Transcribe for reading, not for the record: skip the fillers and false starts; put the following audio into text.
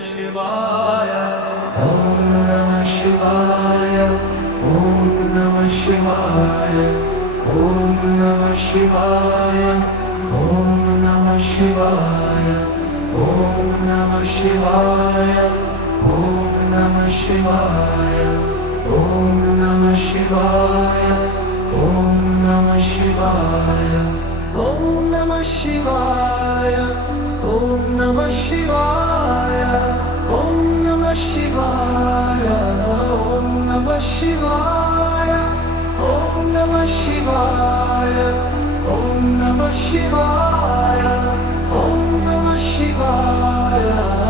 शिवाय Om Namah Shivaya. Om Namah Shivaya. Om Namah Shivaya. Om Namah Shivaya. Om Namah Shivaya. Om Namah Shivaya. Om Namah Shivaya. Om Namah Shivaya. Om Namah Shivaya. Om Namah Shivaya. Om Namah Shivaya. Om Namah Shivaya. Om Namah Shivaya. Om Namah Shivaya. Om Namah Shivaya.